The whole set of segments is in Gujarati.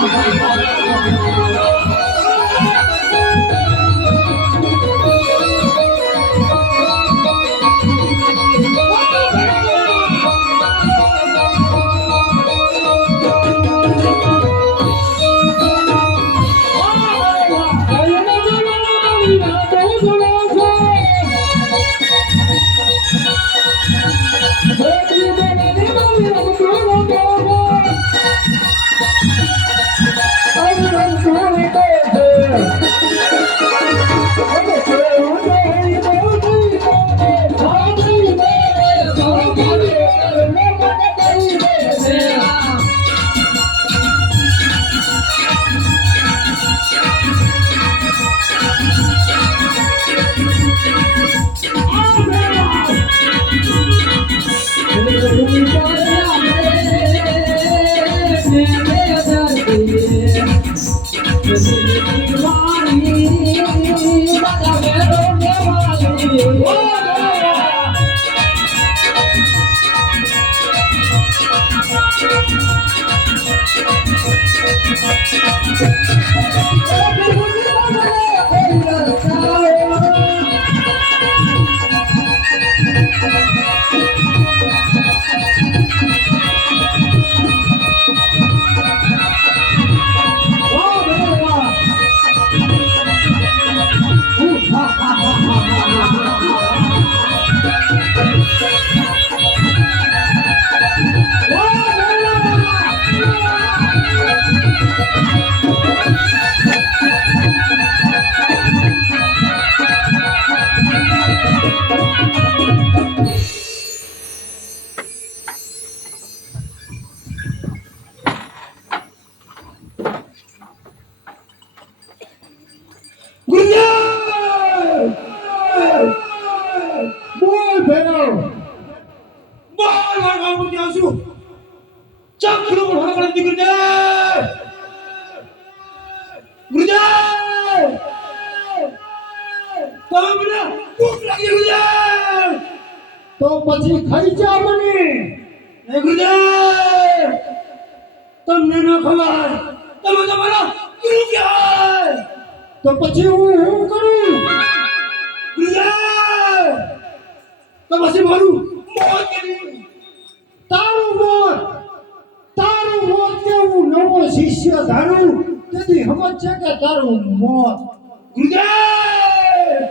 誰かいない! પછી જા મને ગુરુદેવ, તમને ન ખબર તમે તમારા ગુરુ કહેવાય તો પછી હું શું કરું? ગુરુદેવ, તો પછી મારું મોત તારું મોત તારું મોત કે હું નવો શિષ્ય ધારું. તેથી સમજ છે કે તારું મોત. ગુરુદેવ,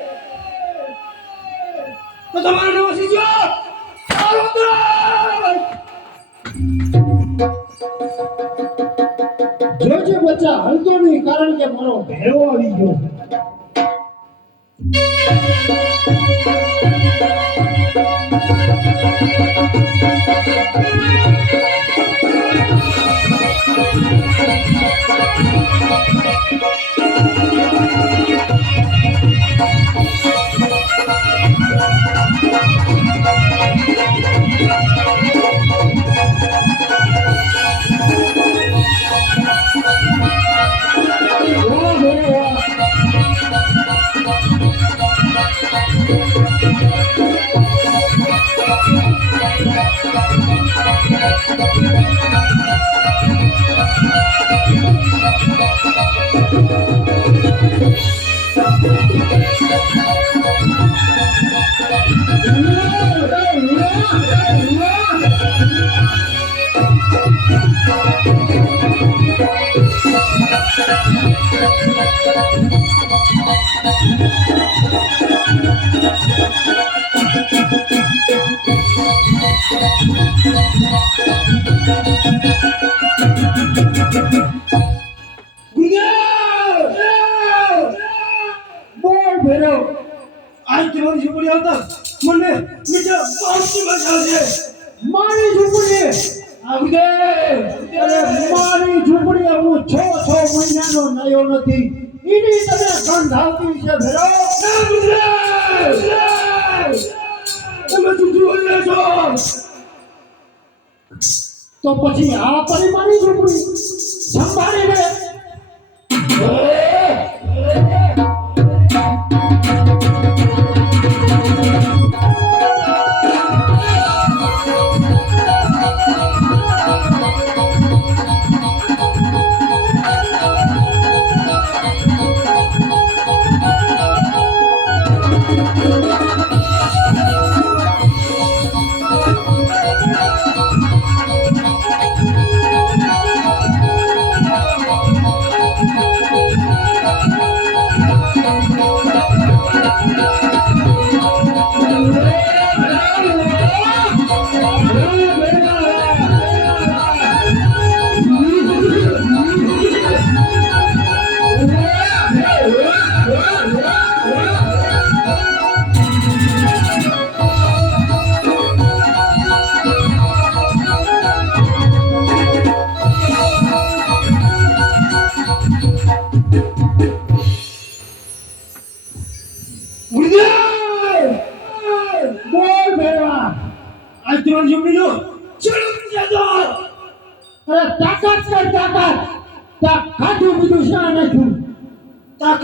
તો તમારો નવો શિષ્ય! જોજે બચ્ચા હલતો નહીં કારણ કે મારો ભેરો આવી ગયો. વાહ આજ તમારી ઝૂંપડી આવતા મને મીઠા મજા છે. મારી ઝૂંપડી. આ ગુરુદેવ અરે મારી ઝૂંપડી હું છ છ મહિનાનો નયો નથી. ઈની તમે ગંધ છે, ભેરો! તમે ઝૂંપડી છો. તો પછી આ પરિમાણી ઝૂંપડી સંભાળી લે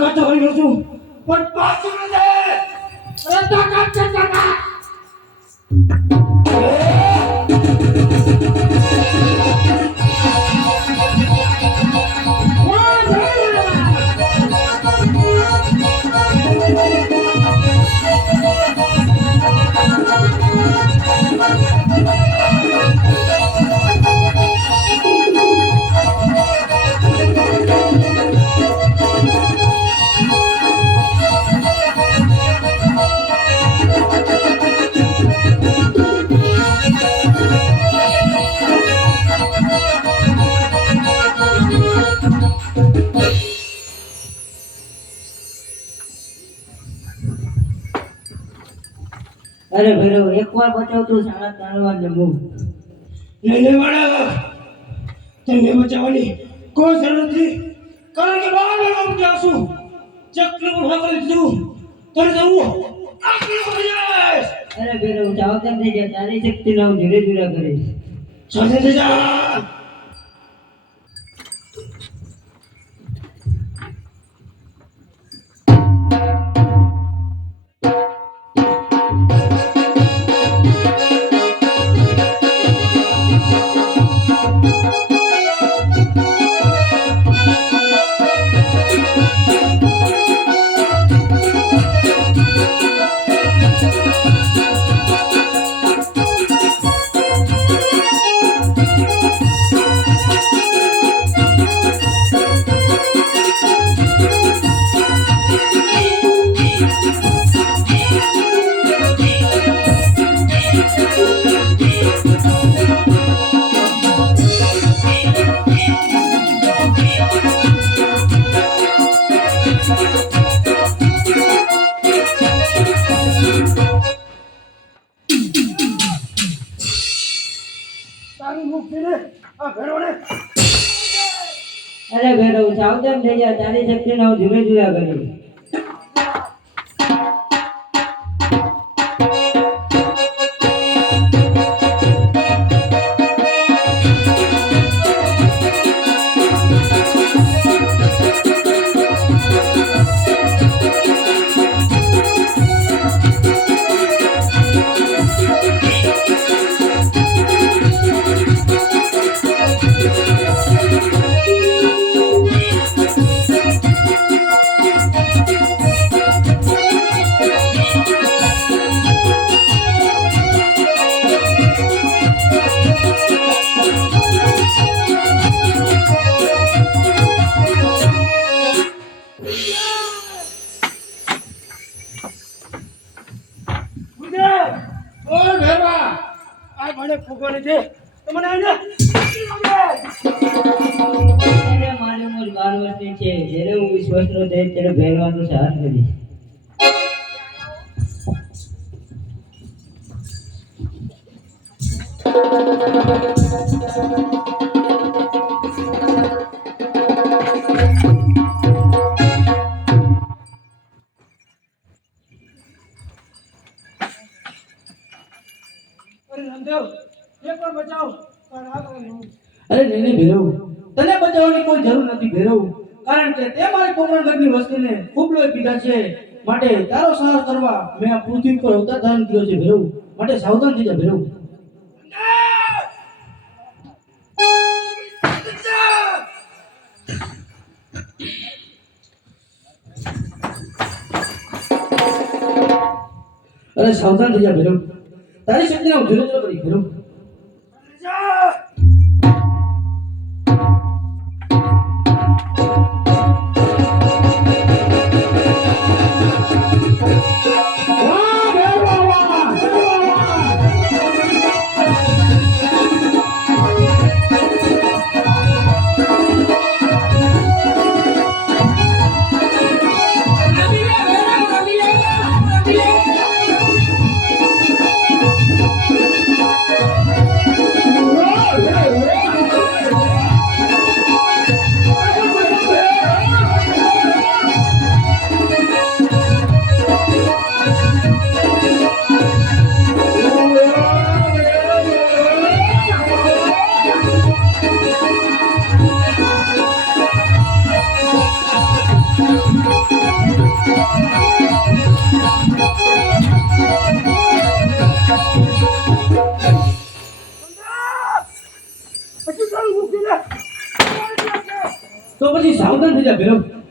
તાકાત તો કરી છું. પણ પાછું નથી અરે તાકાત કર અરે ભૈરવ એકવાર બચાવતું સાડા ત્રણ વાર જમવું નહીં નહીં વાળા તમને બચાવવાની કોઈ જરૂર નથી. કારણ કે હું ત્યાં છું. ચક્ર ભાગી દીધું તને જવું? અરે ભૈરવ સાવધાન થઈ જાય તારી શક્તિ નામ ધીરે ધીરે કરીશ. સાથે જા. અરે ભૈરવ સાવધાન થઈ જાય તારી શક્તિ હું ધીમે જોયા કરીશ છે તો મને આને ત્યારે મારી ઉંમર બાર વર્ષની છે. જેને હું દે ત્યારે પહેરવાનો સાહસ કરીશ. રામદેવ એક બચાવ. પણ આ અરે નહીં નહીં ભેરવ. તને બચાવવાની કોઈ જરૂર નથી ભેરવ. કારણ કે તે મારી પોકરણગઢની વસ્તીને ખૂબ લોહી પીધા છે. માટે તારો સહાર કરવા મેં આ પૃથ્વી પર અવતાર ધારણ કર્યો છે ભેરવ. માટે સાવધાન થઈ જા ભેરવ. અરે સાવધાન થઈ જા ભેરવ. તારી શક્તિને હું ધીરે ધીરે કરી ભેરવ. Ah! સાવધાન થઈ જા ભેરવ.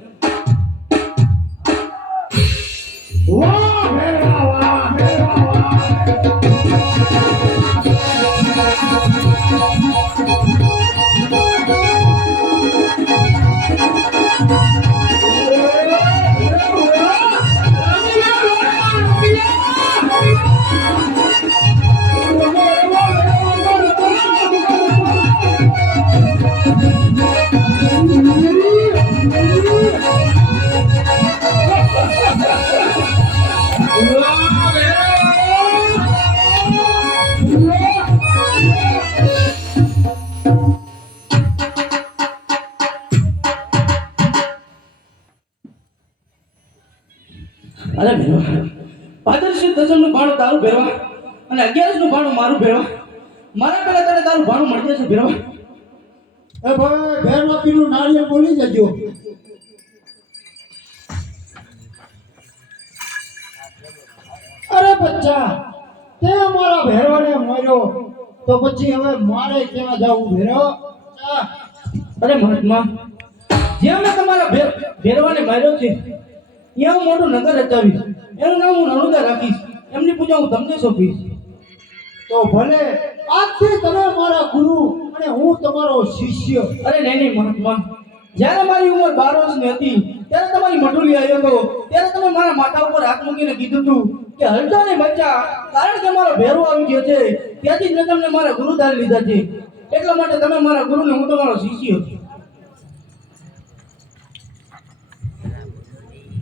પાદરશી દસમનું ભાણું તારું ભેરવા અને અગિયારસનું ભાણું મારું ભેરવા મારા પેલા તારે તારું ભાણું મળી જશે ભેરવા એ ભાઈ ભેરવા પીનું નાળિયેર બોલી જજો. અરે બચ્ચા તે અમારા ભેરવાને માર્યો તો પછી હવે મારે ક્યાં જવું ભેરવ અરે મહાત્મા જ્યાં મેં તમારા ભેરવાને માર્યો છે હું મોટું નગર રચાવીશ એનું નામ હું નણુદા રાખીશ. એમની પૂજા હું તમને સોંપીશ. તો ભલે આજથી તમે મારા ગુરુ અને હું તમારો શિષ્ય. અરે નહીં નહીં મહાત્મા. જ્યારે મારી ઉંમર બાર વર્ષની હતી ત્યારે તમારી મટુલી આવ્યો હતો. ત્યારે તમે મારા માતા ઉપર હાથ મૂકીને કીધું હતું કે હલતા ને બચ્ચા કારણ કે મારો ભેરો આવી ગયો છે ત્યાંથી જ મેં તમને મારા ગુરુ ધારી લીધા છે. એટલા માટે તમે મારા ગુરુને હું તમારો શિષ્ય છું.